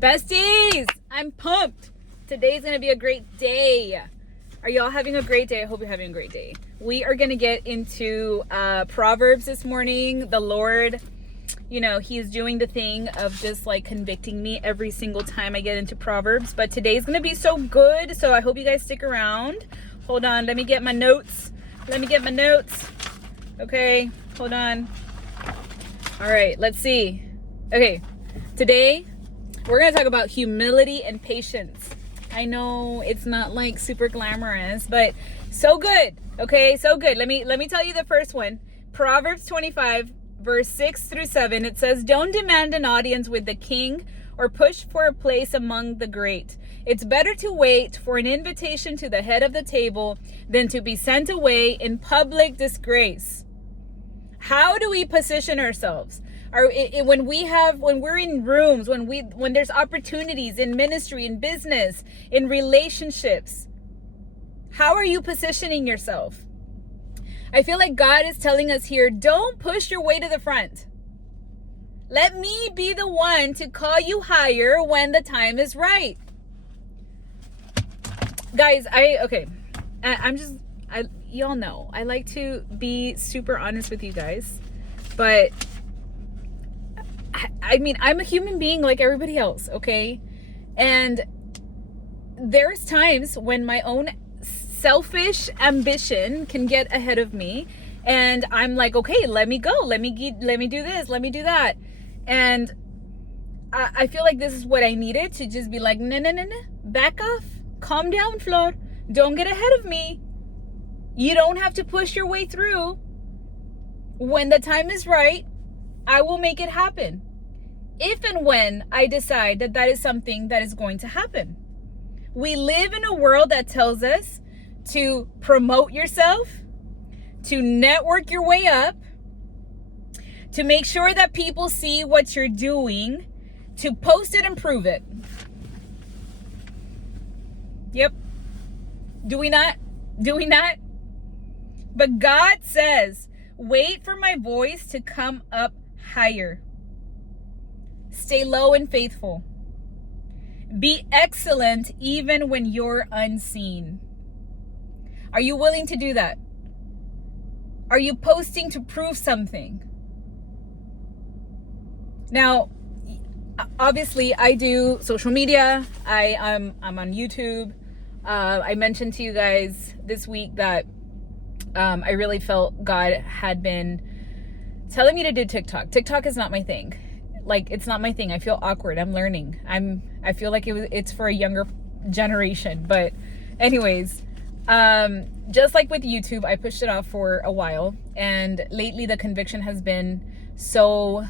Besties, I'm pumped. Today's gonna be a great day. Are y'all having a great day? I hope you're having a great day. We are gonna get into Proverbs this morning. The Lord, he's doing the thing of just like convicting me every single time I get into Proverbs. But today's gonna be so good. So I hope you guys stick around. Hold on, let me get my notes. Okay, hold on. All right, let's see. Okay, today we're gonna talk about humility and patience. I know it's not like super glamorous, but so good. Okay, so good. Let me tell you the first one. Proverbs 25, verse 6 through 7. It says, "Don't demand an audience with the king or push for a place among the great. It's better to wait for an invitation to the head of the table than to be sent away in public disgrace." How do we position ourselves? When we're in rooms, when there's opportunities in ministry, in business, in relationships, how are you positioning yourself? I feel like God is telling us here, don't push your way to the front. Let me be the one to call you higher when the time is right. Guys, y'all know, I like to be super honest with you guys, but I'm a human being like everybody else, okay? And there's times when my own selfish ambition can get ahead of me, and I'm like, okay, let me go, let me do this, let me do that. And I feel like this is what I needed to just be like, no, back off, calm down, Flor, don't get ahead of me. You don't have to push your way through. When the time is right, I will make it happen. If and when I decide that is something that is going to happen. We live in a world that tells us to promote yourself, to network your way up, to make sure that people see what you're doing, to post it and prove it. Yep. Do we not? But God says, wait for my voice to come up higher. Stay low and faithful. Be excellent even when you're unseen. Are you willing to do that? Are you posting to prove something? Now, obviously, I do social media. I'm on YouTube. I mentioned to you guys this week that I really felt God had been telling me to do TikTok. TikTok is not my thing. Like, it's not my thing. I feel awkward. I'm learning. I feel like it's for a younger generation. But anyways, just like with YouTube, I pushed it off for a while. And lately the conviction has been so,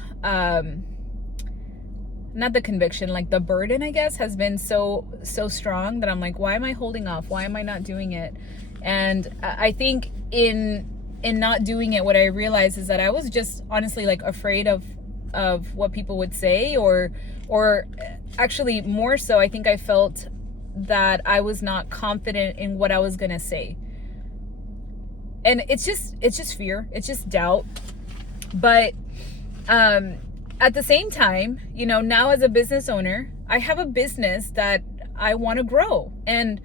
not the conviction, like the burden, I guess, has been so strong that I'm like, why am I holding off? Why am I not doing it? And I think in not doing it, what I realized is that I was just honestly like afraid of what people would say, or actually more so, I think I felt that I was not confident in what I was gonna say. And it's just fear, it's just doubt. But at the same time, now as a business owner, I have a business that I want to grow, and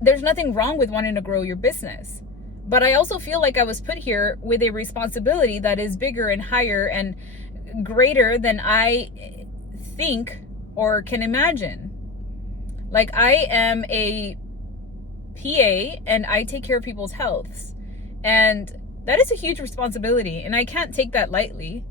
there's nothing wrong with wanting to grow your business. But I also feel like I was put here with a responsibility that is bigger and higher and greater than I think or can imagine. Like, I am a PA and I take care of people's healths, and that is a huge responsibility, and I can't take that lightly.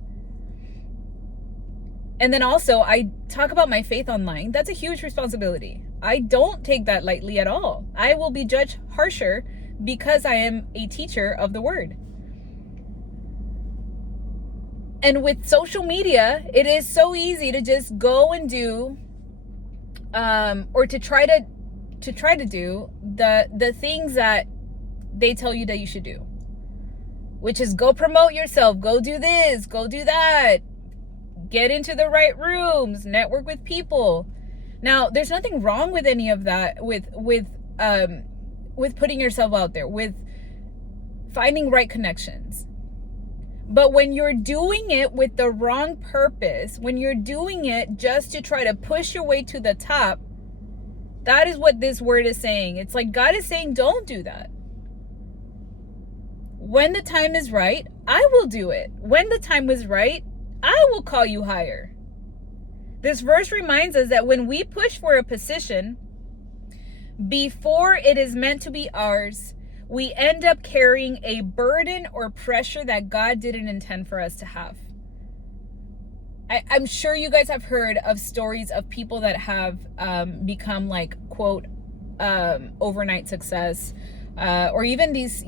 And then also, I talk about my faith online. That's a huge responsibility. I don't take that lightly at all. I will be judged harsher because I am a teacher of the word. And with social media, it is so easy to just go and do, or to try to do the things that they tell you that you should do, which is go promote yourself, go do this, go do that, get into the right rooms, network with people. Now, there's nothing wrong with any of that, with putting yourself out there, with finding right connections. But when you're doing it with the wrong purpose, when you're doing it just to try to push your way to the top, that is what this word is saying. It's like God is saying, don't do that. When the time is right, I will do it. When the time is right, I will call you higher. This verse reminds us that when we push for a position, before it is meant to be ours, we end up carrying a burden or pressure that God didn't intend for us to have. I'm sure you guys have heard of stories of people that have become like, quote, overnight success, or even these,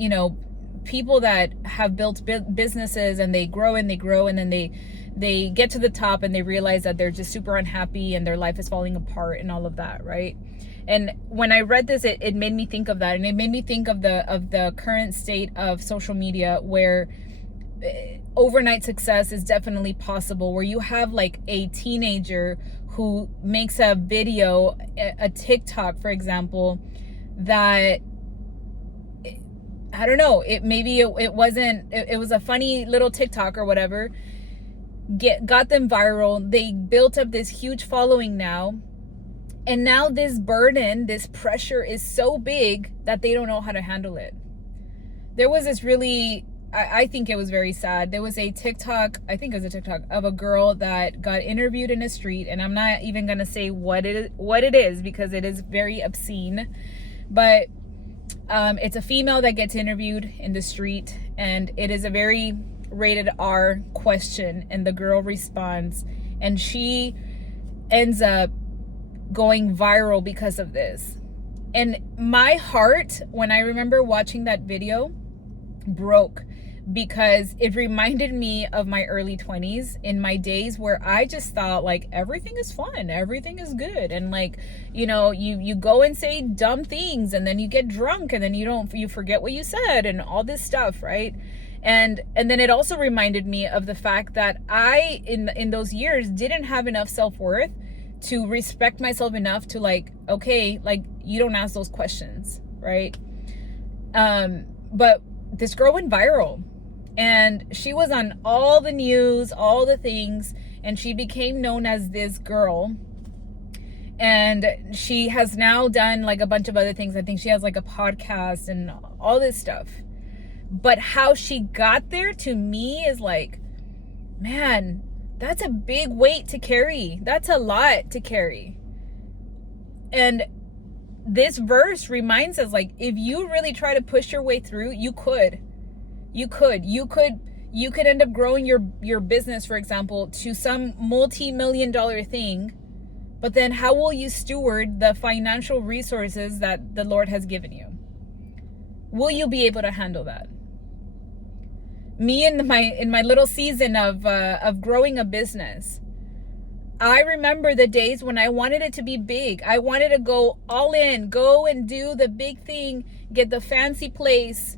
people that have built businesses and they grow and then they get to the top and they realize that they're just super unhappy and their life is falling apart and all of that, right? And when I read this, it made me think of that, and it made me think of the current state of social media, where overnight success is definitely possible, where you have like a teenager who makes a video, a TikTok, for example, that, I don't know, it was a funny little TikTok or whatever, got them viral. They built up this huge following now. And now this burden, this pressure is so big that they don't know how to handle it. There was this really, I think it was very sad. There was a TikTok, I think it was a TikTok of a girl that got interviewed in a street. And I'm not even going to say what it is because it is very obscene. But it's a female that gets interviewed in the street, and it is a very rated R question, and the girl responds, and she ends up going viral because of this. And my heart, when I remember watching that video, broke, because it reminded me of my early 20s, in my days where I just thought like everything is fun, everything is good, and like, you go and say dumb things, and then you get drunk, and then you forget what you said, and all this stuff, right? And then it also reminded me of the fact that I in those years didn't have enough self-worth to respect myself enough to like, okay, like, you don't ask those questions, right? But this girl went viral, and she was on all the news, all the things, and she became known as this girl. And she has now done like a bunch of other things. I think she has like a podcast and all this stuff. But how she got there, to me, is like, man, that's a big weight to carry. That's a lot to carry. And this verse reminds us, like, if you really try to push your way through, you could end up growing your business, for example, to some multi-million-dollar thing. But then how will you steward the financial resources that the Lord has given you? Will you be able to handle that? Me in my little season of growing a business, I remember the days when I wanted it to be big. I wanted to go all in, go and do the big thing, get the fancy place.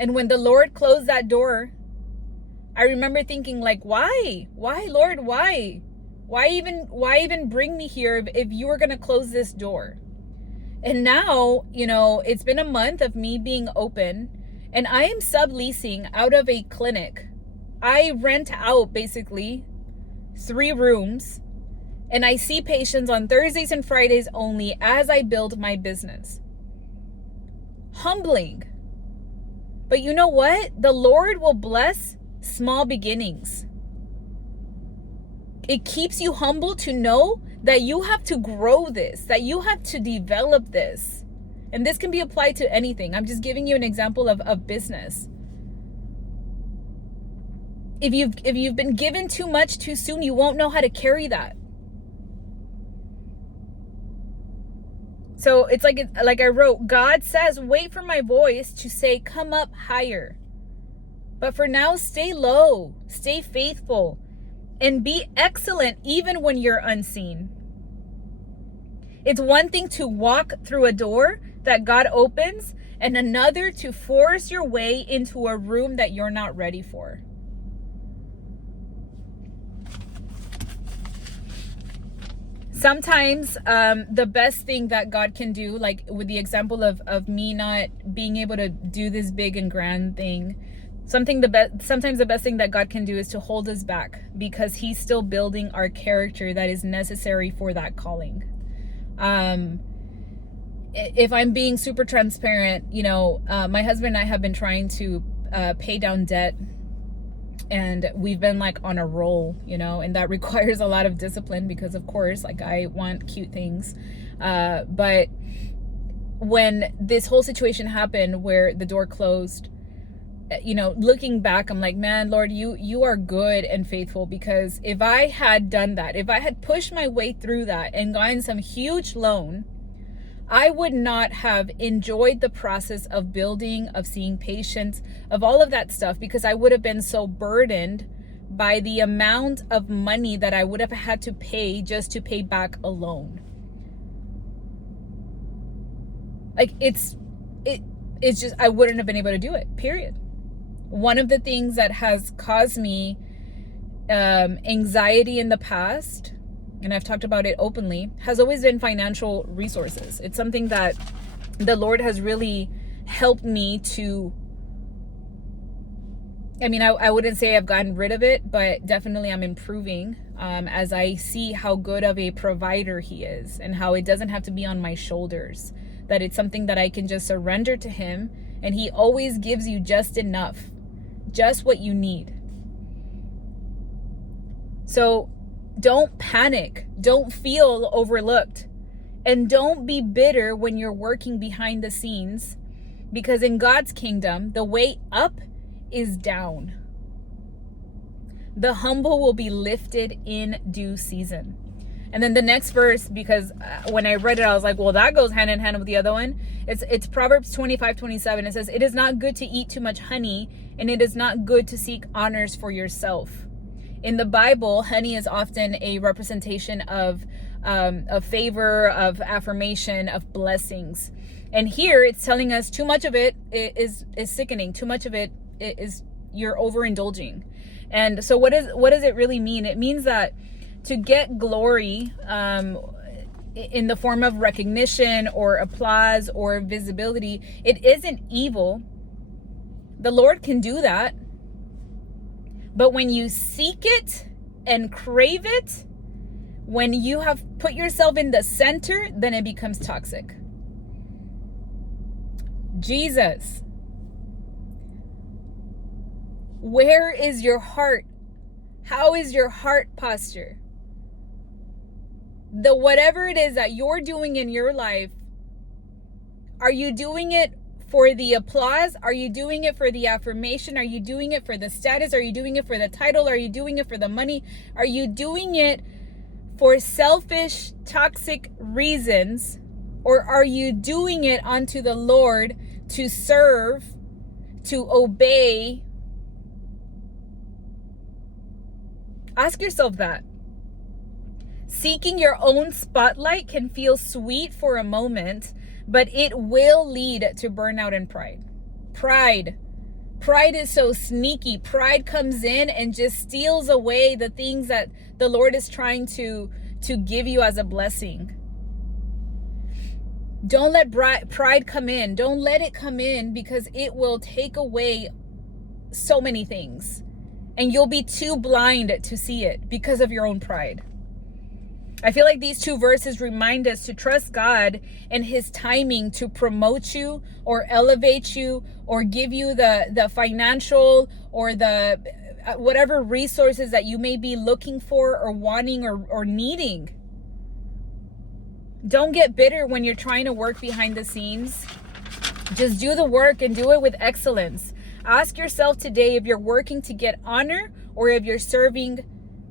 And when the Lord closed that door, I remember thinking like, why, Lord, why even bring me here if you were going to close this door? And now, it's been a month of me being open, and I am subleasing out of a clinic. I rent out basically 3 rooms, and I see patients on Thursdays and Fridays only as I build my business. Humbling. But you know what? The Lord will bless small beginnings. It keeps you humble to know that you have to grow this, that you have to develop this. And this can be applied to anything. I'm just giving you an example of business. If you've been given too much too soon, you won't know how to carry that. So it's like I wrote, God says, wait for my voice to say, come up higher. But for now, stay low, stay faithful, and be excellent even when you're unseen. It's one thing to walk through a door that God opens, and another to force your way into a room that you're not ready for. Sometimes the best thing that God can do, like with the example of me not being able to do this big and grand thing, Sometimes the best thing that God can do is to hold us back, because he's still building our character that is necessary for that calling. If I'm being super transparent, my husband and I have been trying to pay down debt, and we've been like on a roll, and that requires a lot of discipline, because of course, like, I want cute things. But when this whole situation happened where the door closed, looking back, I'm like, man, Lord, you are good and faithful, because if I had done that, if I had pushed my way through that and gotten some huge loan, I would not have enjoyed the process of building, of seeing patients, of all of that stuff, because I would have been so burdened by the amount of money that I would have had to pay just to pay back a loan. Like, it's just, I wouldn't have been able to do it, period. One of the things that has caused me anxiety in the past, and I've talked about it openly, has always been financial resources. It's something that the Lord has really helped me to, I wouldn't say I've gotten rid of it, but definitely I'm improving as I see how good of a provider he is, and how it doesn't have to be on my shoulders, that it's something that I can just surrender to him, and he always gives you just enough, just what you need. So don't panic, don't feel overlooked, and don't be bitter when you're working behind the scenes, because in God's kingdom, the way up is down. The humble will be lifted in due season. And then the next verse, because when I read it, I was like, well, that goes hand in hand with the other one. It's Proverbs 25:27. It says, it is not good to eat too much honey, and it is not good to seek honors for yourself. In the Bible, honey is often a representation of favor, of affirmation, of blessings. And here it's telling us too much of it is sickening. Too much of it is, you're overindulging. And so what does it really mean? It means that to get glory in the form of recognition or applause or visibility, it isn't evil. The Lord can do that. But when you seek it and crave it, when you have put yourself in the center, then it becomes toxic. Jesus, where is your heart? How is your heart posture? The whatever it is that you're doing in your life, are you doing it for the applause? Are you doing it for the affirmation? Are you doing it for the status? Are you doing it for the title? Are you doing it for the money? Are you doing it for selfish, toxic reasons? Or are you doing it unto the Lord to serve, to obey? Ask yourself that. Seeking your own spotlight can feel sweet for a moment, but it will lead to burnout and pride. Pride is so sneaky. Pride comes in and just steals away the things that the Lord is trying to give you as a blessing. Don't let pride come in. Don't let it come in, because it will take away so many things. And you'll be too blind to see it because of your own pride. I feel like these two verses remind us to trust God and his timing to promote you or elevate you or give you the financial or the whatever resources that you may be looking for or wanting or needing. Don't get bitter when you're trying to work behind the scenes. Just do the work and do it with excellence. Ask yourself today if you're working to get honor or if you're serving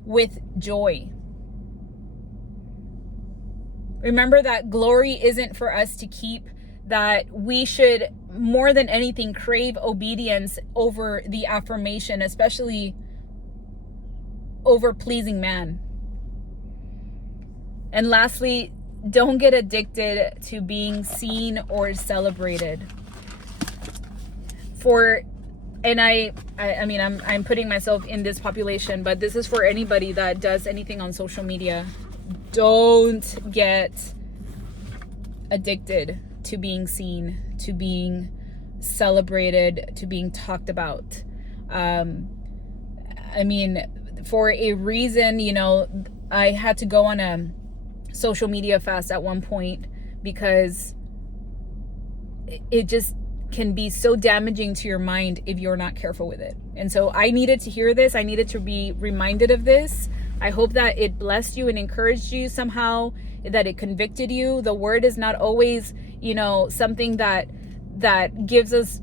with joy. Remember that glory isn't for us to keep, that we should, more than anything, crave obedience over the affirmation, especially over pleasing man. And lastly, don't get addicted to being seen or celebrated. I'm putting myself in this population, but this is for anybody that does anything on social media. Don't get addicted to being seen, to being celebrated, to being talked about. I mean, for a reason, you know, I had to go on a social media fast at one point because it just can be so damaging to your mind if you're not careful with it. And so I needed to hear this. I needed to be reminded of this. I hope that it blessed you and encouraged you somehow, that it convicted you. The word is not always, you know, something that gives us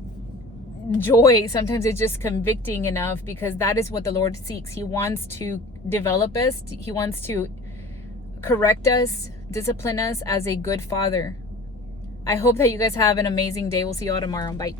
joy. Sometimes it's just convicting enough, because that is what the Lord seeks. He wants to develop us. He wants to correct us, discipline us as a good father. I hope that you guys have an amazing day. We'll see you all tomorrow. Bye.